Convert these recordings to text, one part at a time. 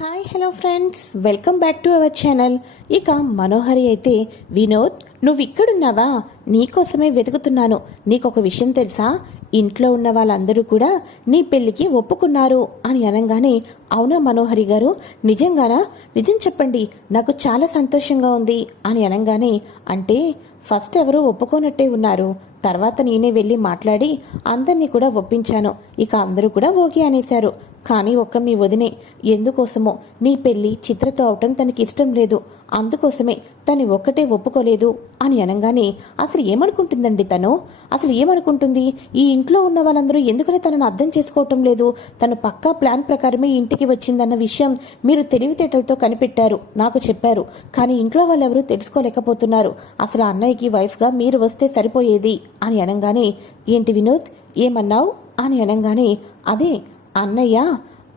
Hi hello friends welcome back to our channel ఇక మనోహరి అయితే వినోద్ నువ్వు ఇక్కడున్నావా? నీకోసమే వెతుకుతున్నాను. నీకొక విషయం తెలుసా? ఇంట్లో ఉన్న వాళ్ళందరూ కూడా నీ పెళ్ళికి ఒప్పుకున్నారు అని అనగానే అవునా మనోహరి గారు? నిజంగానా? నిజం చెప్పండి. నాకు చాలా సంతోషంగా ఉంది అని అనగానే అంటే ఫస్ట్ ఎవరు ఒప్పుకోనట్టే ఉన్నారు. తర్వాత నేనే వెళ్ళి మాట్లాడి అందరినీ కూడా ఒప్పించాను. ఇక అందరూ కూడా ఓకే అనేశారు. కానీ ఒక్క మీ వదినే ఎందుకోసమో? నీ పెళ్ళి చిత్రతో అవటం తనకి ఇష్టం లేదు. అందుకోసమే తను ఒక్కటే ఒప్పుకోలేదు. అని అనగానే అసలు ఏమనుకుంటుందండి తను? అసలు ఏమనుకుంటుంది? ఈ ఇంట్లో ఉన్న వాళ్ళందరూ ఎందుకని తనను అర్థం చేసుకోవటం లేదు? తను పక్కా ప్లాన్ ప్రకారమే ఇంటికి వచ్చిందన్న విషయం మీరు తెలివితేటలతో కనిపెట్టారు నాకు చెప్పారు. కానీ ఇంట్లో వాళ్ళెవరూ తెలుసుకోలేకపోతున్నారు. అసలు అన్నయ్యకి వైఫ్గా మీరు వస్తే సరిపోయేది? అని అనగానే ఏంటి వినోద్? ఏమన్నావు? అని అనగానే అదే అన్నయ్య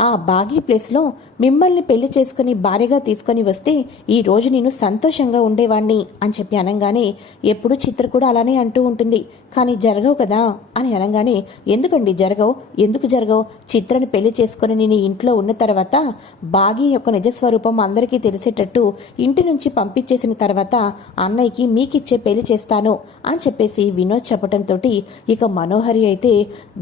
ఆ బాగీ ప్లేస్లో మిమ్మల్ని పెళ్ళి చేసుకుని భార్యగా తీసుకొని వస్తే ఈ రోజు నేను సంతోషంగా ఉండేవాణ్ణి అని చెప్పి అనగానే ఎప్పుడు చిత్ర కూడా అలానే అంటూ ఉంటుంది. కానీ జరగవు కదా అని అనగానే ఎందుకండి జరగవు? ఎందుకు జరగవు? చిత్రని పెళ్ళి చేసుకుని నేను ఇంట్లో ఉన్న తర్వాత బాగీ యొక్క నిజస్వరూపం అందరికీ తెలిసేటట్టు ఇంటి నుంచి పంపించేసిన తర్వాత అన్నయ్యకి మీకిచ్చే పెళ్ళి చేస్తాను అని చెప్పేసి వినోద్ చెప్పడంతో ఇక మనోహరి అయితే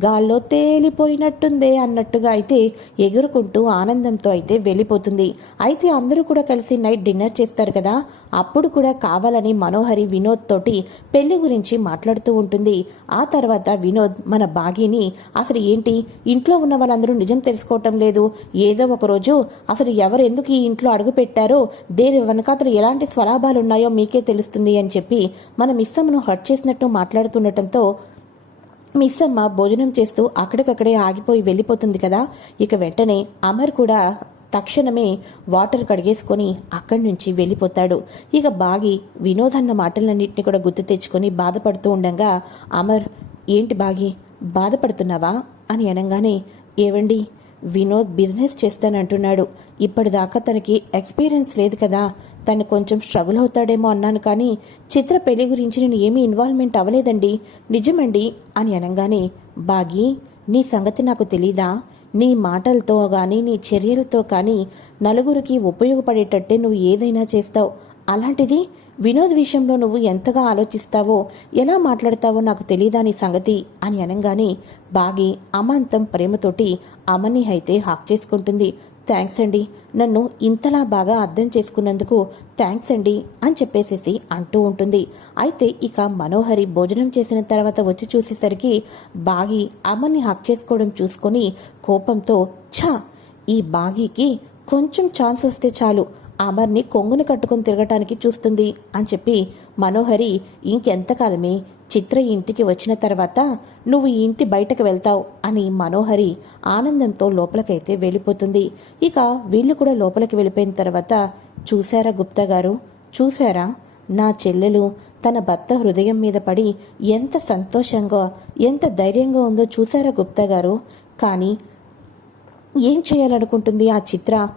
గాల్లో తేలిపోయినట్టుందే అన్నట్టుగా అయితే ఎగురుకుంటూ ఆనందంతో అయితే వెళ్ళిపోతుంది. అయితే అందరూ కూడా కలిసి నైట్ డిన్నర్ చేస్తారు కదా. అప్పుడు కూడా కావాలని మనోహరి వినోద్ తోటి పెళ్ళి గురించి మాట్లాడుతూ ఉంటుంది. ఆ తర్వాత వినోద్ మన బాగీని అసలు ఏంటి? ఇంట్లో ఉన్న వాళ్ళందరూ నిజం తెలుసుకోవటం లేదు. ఏదో ఒక రోజు అసలు ఎవరు ఎందుకు ఈ ఇంట్లో అడుగు పెట్టారో దేని వెనకాతలు ఎలాంటి స్వలాభాలు ఉన్నాయో మీకే తెలుస్తుంది అని చెప్పి మన మిస్సమ్మను హట్ చేసినట్టు మాట్లాడుతుండటంతో మిస్ అమ్మ భోజనం చేస్తూ అక్కడికక్కడే ఆగిపోయి వెళ్ళిపోతుంది కదా. ఇక వెంటనే అమర్ కూడా తక్షణమే వాటర్ కడిగేసుకొని అక్కడి నుంచి వెళ్ళిపోతాడు. ఇక బాగి వినోదన్న మాటలన్నింటినీ కూడా గుర్తు తెచ్చుకొని బాధపడుతూ ఉండగా అమర్ ఏంటి బాగి బాధపడుతున్నావా? అని అనగానే ఏవండి వినోద్ బిజినెస్ చేస్తానంటున్నాడు. ఇప్పటిదాకా తనకి ఎక్స్పీరియన్స్ లేదు కదా తను కొంచెం స్ట్రగుల్ అవుతాడేమో అన్నాను కానీ చిత్ర పెళ్ళి గురించి నేను ఏమీ ఇన్వాల్వ్మెంట్ అవ్వలేదండి. నిజమండి? అని అనగానే బాగి నీ సంగతి నాకు తెలీదా? నీ మాటలతో కానీ నీ చర్యలతో కానీ నలుగురికి ఉపయోగపడేటట్టే నువ్వు ఏదైనా చేస్తావు. అలాంటిది వినోద్ విషయంలో నువ్వు ఎంతగా ఆలోచిస్తావో ఎలా మాట్లాడతావో నాకు తెలియదాని నీ సంగతి అని అనగానే బాగి అమాంతం ప్రేమతోటి అమని అయితే హాక్ చేసుకుంటుంది. థ్యాంక్స్ అండి. నన్ను ఇంతలా బాగా అర్థం చేసుకున్నందుకు థ్యాంక్స్ అండి అని చెప్పేసేసి అంటూ ఉంటుంది. అయితే ఇక మనోహరి భోజనం చేసిన తర్వాత వచ్చి చూసేసరికి బాగి అమ్మని హక్ చేసుకోవడం చూసుకొని కోపంతో ఛా! ఈ బాగీకి కొంచెం ఛాన్స్ వస్తే చాలు. అమర్ని కొంగుని కట్టుకొని తిరగటానికి చూస్తుంది అని చెప్పి మనోహరి ఇంకెంతకాలమే చిత్ర ఇంటికి వచ్చిన తర్వాత నువ్వు ఈ ఇంటి బయటకు వెళ్తావు అని మనోహరి ఆనందంతో లోపలికైతే వెళ్ళిపోతుంది. ఇక వీళ్ళు కూడా లోపలికి వెళ్ళిపోయిన తర్వాత చూశారా గుప్తా గారు? చూశారా? నా చెల్లెలు తన భర్త హృదయం మీద పడి ఎంత సంతోషంగా ఎంత ధైర్యంగా ఉందో చూశారా గుప్తా గారు? కానీ ఏం చేయాలనుకుంటుంది ఆ చిత్ర?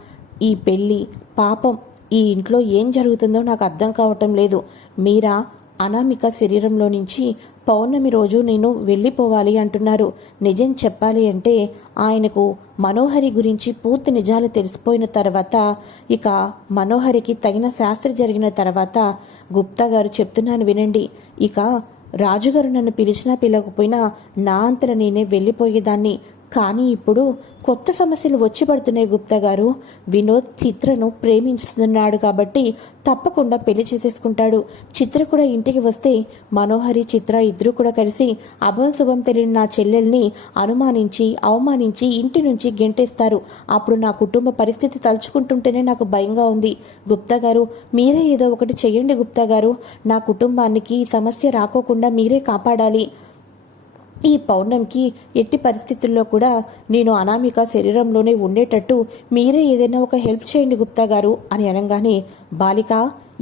ఈ పెళ్ళి పాపం ఈ ఇంట్లో ఏం జరుగుతుందో నాకు అర్థం కావటం లేదు. మీరా అనామిక శరీరంలో నుంచి పౌర్ణమి రోజు నేను వెళ్ళిపోవాలి అంటున్నారు. నిజం చెప్పాలి అంటే ఆయనకు మనోహరి గురించి పూర్తి నిజాలు తెలిసిపోయిన తర్వాత ఇక మనోహరికి తగిన శాస్త్రి జరిగిన తర్వాత గుప్తా గారు చెప్తున్నాను వినండి. ఇక రాజుగారు నన్ను పిలిచినా పిలవకపోయినా నా అంతట నేనే వెళ్ళిపోయేదాన్ని. కానీ ఇప్పుడు కొత్త సమస్యలు వచ్చి పడుతున్నాయి గుప్తా గారు. వినోద్ చిత్రను ప్రేమించుతున్నాడు కాబట్టి తప్పకుండా పెళ్ళి చేసేసుకుంటాడు. చిత్ర కూడా ఇంటికి వస్తే మనోహరి చిత్ర ఇద్దరు కూడా కలిసి అభం శుభం తెలియని నా చెల్లెల్ని అనుమానించి అవమానించి ఇంటి నుంచి గెంటేస్తారు. అప్పుడు నా కుటుంబ పరిస్థితి తలుచుకుంటుంటేనే నాకు భయంగా ఉంది. గుప్తా గారు మీరే ఏదో ఒకటి చెయ్యండి గుప్తా గారు. నా కుటుంబానికి ఈ సమస్య రాకోకుండా మీరే కాపాడాలి. ఈ పౌర్ణమికి ఎట్టి పరిస్థితుల్లో కూడా నేను అనామిక శరీరంలోనే ఉండేటట్టు మీరే ఏదైనా ఒక హెల్ప్ చేయండి గుప్తా గారు అని అనగానే బాలిక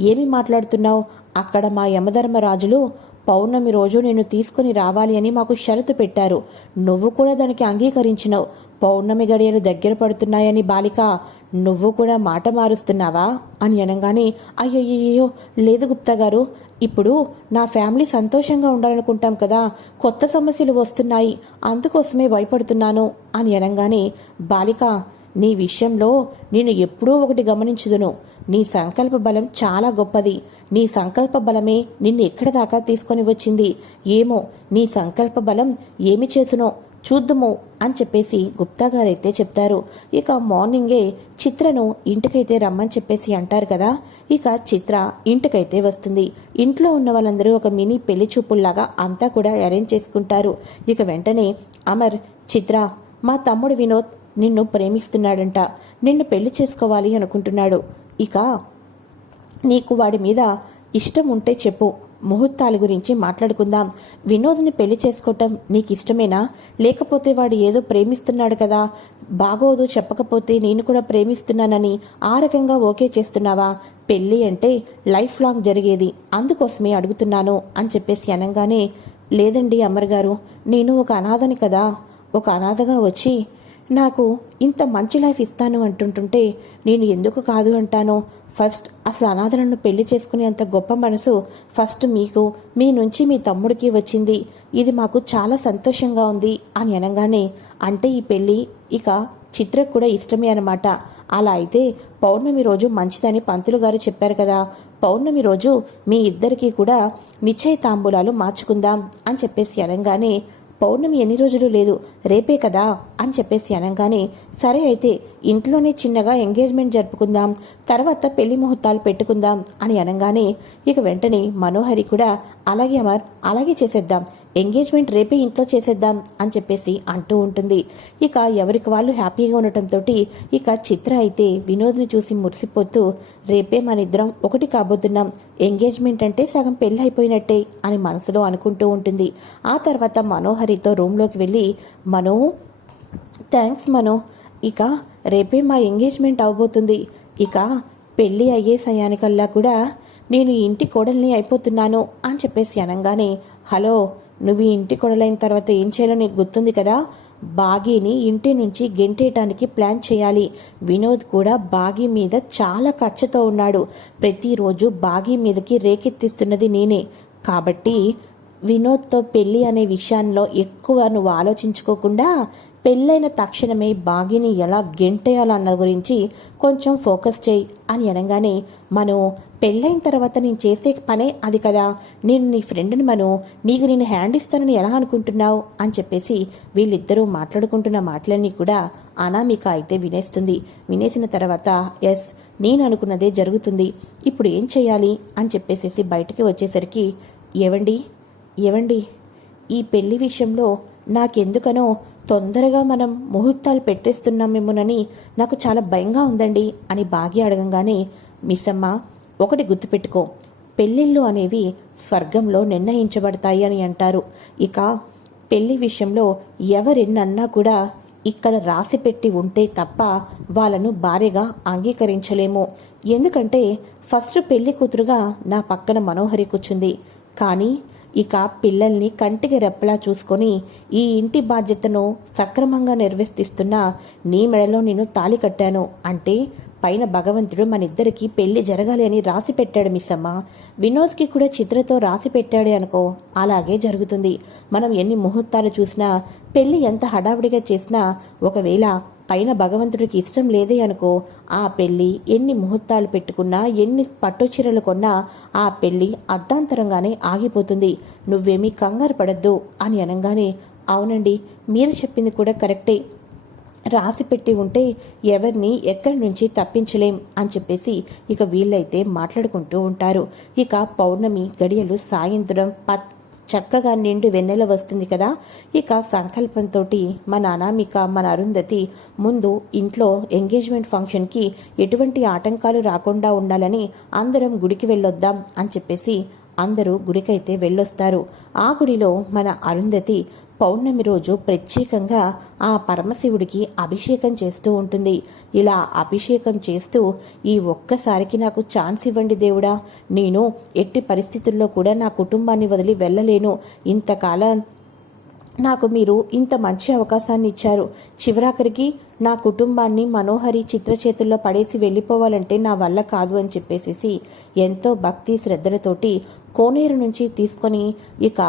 ఏమి మాట్లాడుతున్నావు? అక్కడ మా యమధర్మరాజులు పౌర్ణమి రోజు నేను తీసుకుని రావాలి అని మాకు షరతు పెట్టారు. నువ్వు కూడా దానికి అంగీకరించినవు. పౌర్ణమి గడియలు దగ్గర పడుతున్నాయని బాలిక నువ్వు కూడా మాట మారుస్తున్నావా? అని అనగానే అయ్యయ్యో లేదు గుప్తా గారు. ఇప్పుడు నా ఫ్యామిలీ సంతోషంగా ఉండాలనుకుంటాం కదా. కొత్త సమస్యలు వస్తున్నాయి. అందుకోసమే భయపడుతున్నాను. అని అనగానే బాలిక నీ విషయంలో నేను ఎప్పుడూ ఒకటి గమనించుదును. నీ సంకల్ప బలం చాలా గొప్పది. నీ సంకల్ప బలమే నిన్ను ఎక్కడి దాకా తీసుకొని వచ్చింది? ఏమో నీ సంకల్ప బలం ఏమి చేసునో చూద్దుము అని చెప్పేసి గుప్తా గారైతే చెప్తారు. ఇక మార్నింగే చిత్రను ఇంటికైతే రమ్మని చెప్పేసి అంటారు కదా ఇక చిత్ర ఇంటికైతే వస్తుంది. ఇంట్లో ఉన్న వాళ్ళందరూ ఒక మినీ పెళ్ళి చూపుల్లాగా అంతా కూడా అరేంజ్ చేసుకుంటారు. ఇక వెంటనే అమర్ చిత్ర మా తమ్ముడు వినోద్ నిన్ను ప్రేమిస్తున్నాడంట. నిన్ను పెళ్ళి చేసుకోవాలి అనుకుంటున్నాడు. ఇక నీకు వాడి మీద ఇష్టం ఉంటే చెప్పు. ముహూర్తాల గురించి మాట్లాడుకుందాం. వినోద్ని పెళ్ళి చేసుకోవటం నీకు ఇష్టమేనా? లేకపోతే వాడు ఏదో ప్రేమిస్తున్నాడు కదా? బాగోదు చెప్పకపోతే నేను కూడా ప్రేమిస్తున్నానని ఆ రకంగా ఓకే చేస్తున్నావా? పెళ్ళి అంటే లైఫ్ లాంగ్ జరిగేది. అందుకోసమే అడుగుతున్నాను అని చెప్పేసి అనగానే లేదండి అమర్ గారు నేను ఒక అనాథని కదా. ఒక అనాథగా వచ్చి నాకు ఇంత మంచి లైఫ్ ఇస్తాను అంటుంటుంటే నేను ఎందుకు కాదు అంటాను? ఫస్ట్ అసలు అనాథలను పెళ్ళి చేసుకునే అంత గొప్ప మనసు ఫస్ట్ మీకు మీ నుంచి మీ తమ్ముడికి వచ్చింది. ఇది మాకు చాలా సంతోషంగా ఉంది అని అనగానే అంటే ఈ పెళ్ళి ఇక చిత్రకు కూడా ఇష్టమే అనమాట అలా అయితే పౌర్ణమి రోజు మంచిదని పంతులు గారు చెప్పారు కదా. పౌర్ణమి రోజు మీ ఇద్దరికీ కూడా నిశ్చయ తాంబూలాలు మార్చుకుందాం అని చెప్పేసి అనగానే పౌర్ణమి ఎన్ని రోజులు లేదు రేపే కదా అని చెప్పేసి అనగానే సరే అయితే ఇంట్లోనే చిన్నగా ఎంగేజ్మెంట్ జరుపుకుందాం తర్వాత పెళ్ళి ముహూర్తాలు పెట్టుకుందాం అని అనగానే ఇక వెంటనే మనోహరి కూడా అలాగే అమర్ అలాగే చేసేద్దాం ఎంగేజ్మెంట్ రేపే ఇంట్లో చేసేద్దాం అని చెప్పేసి అంటూ ఉంటుంది. ఇక ఎవరికి వాళ్ళు హ్యాపీగా ఉండటంతో ఇక చిత్ర అయితే వినోద్ని చూసి మురిసిపోతూ రేపే మన ఇద్దరం ఒకటి కాబోతున్నాం. ఎంగేజ్మెంట్ అంటే సగం పెళ్ళి అయిపోయినట్టే అని మనసులో అనుకుంటూ ఉంటుంది. ఆ తర్వాత మనోహరితో రూమ్లోకి వెళ్ళి మనో థ్యాంక్స్ మనో. ఇక రేపే మా ఎంగేజ్మెంట్ అవబోతుంది. ఇక పెళ్ళి అయ్యే సమయానికల్లా కూడా నేను ఇంటి కోడల్ని అయిపోతున్నాను అని చెప్పేసి అనగానే హలో నువ్వు ఇంటి కొడలైన తర్వాత ఏం చేయాలో నీకు గుర్తుంది కదా? బాగీని ఇంటి నుంచి గెంటేయటానికి ప్లాన్ చేయాలి. వినోద్ కూడా బాగీ మీద చాలా ఖర్చుతో ఉన్నాడు. ప్రతిరోజు బాగీ మీదకి రేకెత్తిస్తున్నది నేనే. కాబట్టి వినోద్తో పెళ్ళి అనే విషయంలో ఎక్కువ నువ్వు ఆలోచించుకోకుండా పెళ్ళైన తక్షణమే బాగిని ఎలా గెంటేయాలన్న గురించి కొంచెం ఫోకస్ చేయి అని అనగానే మనం పెళ్ళైన తర్వాత నేను చేసే పనే అది కదా. నేను నీ ఫ్రెండ్ని మను నీకు నేను హ్యాండ్ ఇస్తానని ఎలా అనుకుంటున్నావు? అని చెప్పేసి వీళ్ళిద్దరూ మాట్లాడుకుంటున్న మాటలన్నీ కూడా అనామిక అయితే వినేస్తుంది. వినేసిన తర్వాత ఎస్ నేను అనుకున్నదే జరుగుతుంది. ఇప్పుడు ఏం చేయాలి? అని చెప్పేసేసి బయటికి వచ్చేసరికి ఏవండి? ఏవండి? ఈ పెళ్ళి విషయంలో నాకెందుకనో తొందరగా మనం ముహూర్తాలు పెట్టేస్తున్నామేమోనని నాకు చాలా భయంగా ఉందండి అని బాగి అడగంగానే మిస్సమ్మ ఒకటి గుర్తుపెట్టుకో. పెళ్ళిళ్ళు అనేవి స్వర్గంలో నిర్ణయించబడతాయి అని అంటారు. ఇక పెళ్ళి విషయంలో ఎవరెన్నన్నా కూడా ఇక్కడ రాసి పెట్టి ఉంటే తప్ప వాళ్ళను భార్యగా అంగీకరించలేము. ఎందుకంటే ఫస్ట్ పెళ్ళి కూతురుగా నా పక్కన మనోహరి కూర్చుంది. కానీ ఇక పిల్లల్ని కంటికి రెప్పలా చూసుకొని ఈ ఇంటి బాధ్యతను సక్రమంగా నిర్వర్తిస్తున్న నీ మెడలో నేను తాళి కట్టాను అంటే పైన భగవంతుడు మన ఇద్దరికి పెళ్ళి జరగాలి అని రాసి పెట్టాడు మిస్సమ్మ. వినోద్కి కూడా చిత్రతో రాసి పెట్టాడే అనుకో. అలాగే జరుగుతుంది. మనం ఎన్ని ముహూర్తాలు చూసినా పెళ్ళి ఎంత హడావిడిగా చేసినా ఒకవేళ పైన భగవంతుడికి ఇష్టం లేదే అనుకో ఆ పెళ్ళి ఎన్ని ముహూర్తాలు పెట్టుకున్నా ఎన్ని పట్టు చీరలు కొన్నా ఆ పెళ్ళి అర్ధాంతరంగానే ఆగిపోతుంది. నువ్వేమీ కంగారు పడద్దు అని అనగానే అవునండి మీరు చెప్పింది కూడా కరెక్టే. రాసి పెట్టి ఉంటే ఎవరిని ఎక్కడి నుంచి తప్పించలేం అని చెప్పేసి ఇక వీళ్ళైతే మాట్లాడుకుంటూ ఉంటారు. ఇక పౌర్ణమి గడియలు సాయంత్రం పత్ చక్కగా నిండు వెన్నెల వస్తుంది కదా. ఇక సంకల్పంతో మన అనామిక మన అరుంధతి ముందు ఇంట్లో ఎంగేజ్మెంట్ ఫంక్షన్కి ఎటువంటి ఆటంకాలు రాకుండా ఉండాలని అందరం గుడికి వెళ్ళొద్దాం అని చెప్పేసి అందరూ గుడికైతే వెళ్ళొస్తారు. ఆ గుడిలో మన అరుంధతి పౌర్ణమి రోజు ప్రత్యేకంగా ఆ పరమశివుడికి అభిషేకం చేస్తూ ఉంటుంది. ఇలా అభిషేకం చేస్తూ ఈ ఒక్కసారికి నాకు ఛాన్స్ ఇవ్వండి దేవుడా. నేను ఎట్టి పరిస్థితుల్లో కూడా నా కుటుంబాన్ని వదిలి వెళ్ళలేను. ఇంతకాలం నాకు మీరు ఇంత మంచి అవకాశాన్ని ఇచ్చారు. చివరాఖరికి నా కుటుంబాన్ని మనోహరి చిత్ర చేతుల్లో పడేసి వెళ్ళిపోవాలంటే నా వల్ల కాదు అని చెప్పేసేసి ఎంతో భక్తి శ్రద్ధలతోటి కోనేరు నుంచి తీసుకొని ఇక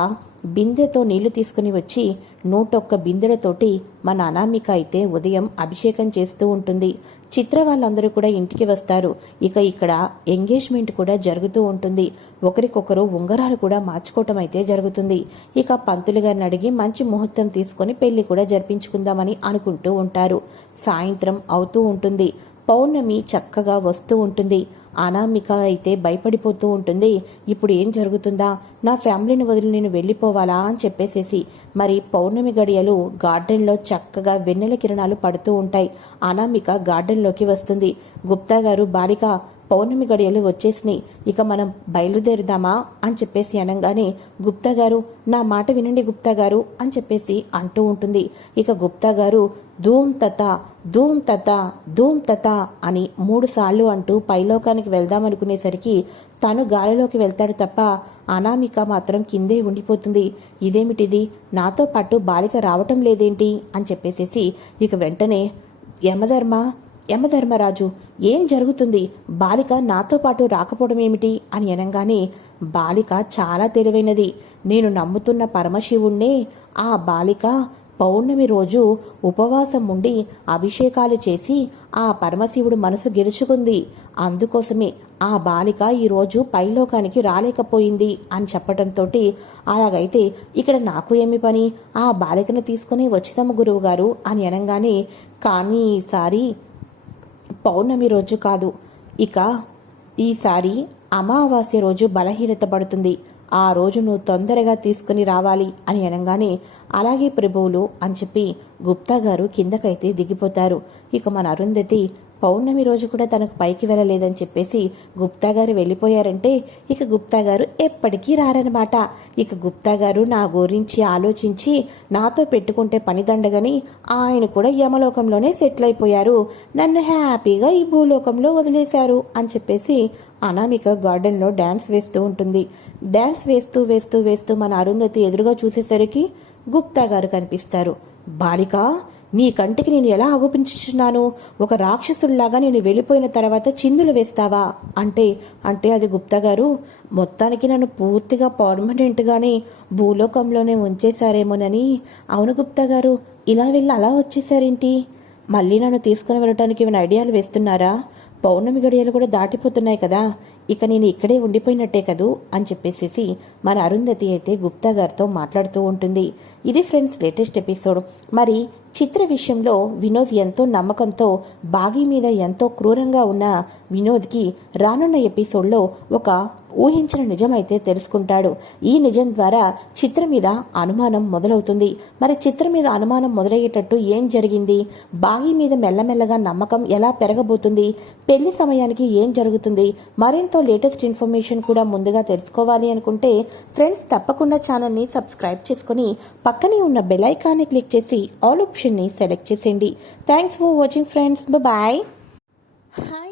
బిందెతో నీళ్ళు తీసుకుని వచ్చి నూటొక్క బిందెలతోటి మన అనామిక అయితే ఉదయం అభిషేకం చేస్తూ ఉంటుంది. చిత్ర వాళ్ళందరూ కూడా ఇంటికి వస్తారు. ఇక ఇక్కడ ఎంగేజ్మెంట్ కూడా జరుగుతూ ఉంటుంది. ఒకరికొకరు ఉంగరాలు కూడా మార్చుకోవటం అయితే జరుగుతుంది. ఇక పంతులు గారిని అడిగి మంచి ముహూర్తం తీసుకొని పెళ్ళి కూడా జరిపించుకుందామని అనుకుంటూ ఉంటారు. సాయంత్రం అవుతూ ఉంటుంది. పౌర్ణమి చక్కగా వస్తూ ఉంటుంది. అనామిక అయితే భయపడిపోతూ ఉంటుంది. ఇప్పుడు ఏం జరుగుతుందా? నా ఫ్యామిలీని వదిలి నేను వెళ్ళిపోవాలా అని చెప్పేసేసి మరి పౌర్ణమి గడియలు గార్డెన్లో చక్కగా వెన్నెల కిరణాలు పడుతూ ఉంటాయి. అనామిక గార్డెన్లోకి వస్తుంది. గుప్తా గారు బాలిక పౌర్ణమి గడియలు వచ్చేసినాయి. ఇక మనం బయలుదేరుదామా అని చెప్పేసి అనగానే గుప్తా గారు నా మాట వినండి గుప్తా గారు అని చెప్పేసి అంటూ ఉంటుంది. ఇక గుప్తా గారు ధూమ్ తత ధూమ్ తత ధూమ్ తత అని మూడుసార్లు అంటూ పైలోకానికి వెళ్దామనుకునేసరికి తను గాలిలోకి వెళ్తాడు తప్ప అనామిక మాత్రం కిందే ఉండిపోతుంది. ఇదేమిటిది? నాతో పాటు బాలిక రావటం లేదేంటి? అని చెప్పేసేసి ఇక వెంటనే యమధర్మ యమధర్మరాజు ఏం జరుగుతుంది? బాలిక నాతో పాటు రాకపోవడం ఏమిటి? అని అనగానే బాలిక చాలా తెలివైనది. నేను నమ్ముతున్న పరమశివుణ్ణే. ఆ బాలిక పౌర్ణమి రోజు ఉపవాసం ఉండి అభిషేకాలు చేసి ఆ పరమశివుడు మనసు గెలుచుకుంది. అందుకోసమే ఆ బాలిక ఈరోజు పైలోకానికి రాలేకపోయింది అని చెప్పడంతో అలాగైతే ఇక్కడ నాకు ఏమి పని? ఆ బాలికను తీసుకుని వచ్చిదమ్మ గురువు గారు అని అనగానే కానీ ఈసారి పౌర్ణమి రోజు కాదు. ఇక ఈసారి అమావాస్య రోజు బలహీనత పడుతుంది. ఆ రోజు నువ్వు తొందరగా తీసుకుని రావాలి అని అనగానే అలాగే ప్రభువులు అని చెప్పి గుప్తా గారు కిందకైతే దిగిపోతారు. ఇక మన అరుంధతి పౌర్ణమి రోజు కూడా తనకు పైకి వెళ్ళలేదని చెప్పేసి గుప్తా గారు వెళ్ళిపోయారంటే ఇక గుప్తా గారు ఎప్పటికీ రారనమాట ఇక గుప్తా గారు నా గురించి ఆలోచించి నాతో పెట్టుకుంటే పనిదండగని ఆయన కూడా యమలోకంలోనే సెటిల్ అయిపోయారు. నన్ను హ్యాపీగా ఈ భూలోకంలో వదిలేశారు అని చెప్పేసి అనామిక గార్డెన్లో డ్యాన్స్ వేస్తూ ఉంటుంది. డ్యాన్స్ వేస్తూ వేస్తూ వేస్తూ మన అరుంధతి ఎదురుగా చూసేసరికి గుప్తా గారు కనిపిస్తారు. బాలిక నీ కంటికి నేను ఎలా ఆగుపించుచున్నాను ఒక రాక్షసుల్లాగా నేను వెళ్ళిపోయిన తర్వాత చిందులు వేస్తావా? అంటే అంటే అది గుప్తా గారు మొత్తానికి నన్ను పూర్తిగా పర్మనెంట్గానే భూలోకంలోనే ఉంచేశారేమోనని. అవును గుప్తా గారు ఇలా వెళ్ళి అలా వచ్చేసారేంటి మళ్ళీ నన్ను తీసుకుని వెళ్ళటానికి ఏమైనా ఐడియాలు వేస్తున్నారా? పౌర్ణమి గడియలు కూడా దాటిపోతున్నాయి కదా. ఇక నేను ఇక్కడే ఉండిపోయినట్టే కదూ అని చెప్పేసేసి మన అరుంధతి అయితే గుప్తా గారితో మాట్లాడుతూ ఉంటుంది. ఇది ఫ్రెండ్స్ లేటెస్ట్ ఎపిసోడ్. మరి చిత్ర విషయంలో వినోద్ ఎంతో నమ్మకంతో బాగి మీద ఎంతో క్రూరంగా ఉన్న వినోద్కి రానున్న ఎపిసోడ్లో ఒక ఊహించిన నిజమైతే తెలుసుకుంటాడు. ఈ నిజం ద్వారా చిత్ర మీద అనుమానం మొదలవుతుంది. మరి చిత్ర మీద అనుమానం మొదలయ్యేటట్టు ఏం జరిగింది? బాగి మీద మెల్లమెల్లగా నమ్మకం ఎలా పెరగబోతుంది? పెళ్ళి సమయానికి ఏం జరుగుతుంది? మరింత మరెంతో లేటెస్ట్ ఇన్ఫర్మేషన్ కూడా ముందుగా తెలుసుకోవాలి అనుకుంటే ఫ్రెండ్స్ తప్పకుండా ఛానల్ని సబ్స్క్రైబ్ చేసుకుని పక్కనే ఉన్న బెల్ ఐకాన్ని క్లిక్ చేసి ఆల్ ఆప్షన్ని సెలెక్ట్ చేసేయండి. Thanks for watching friends. Bye. Hi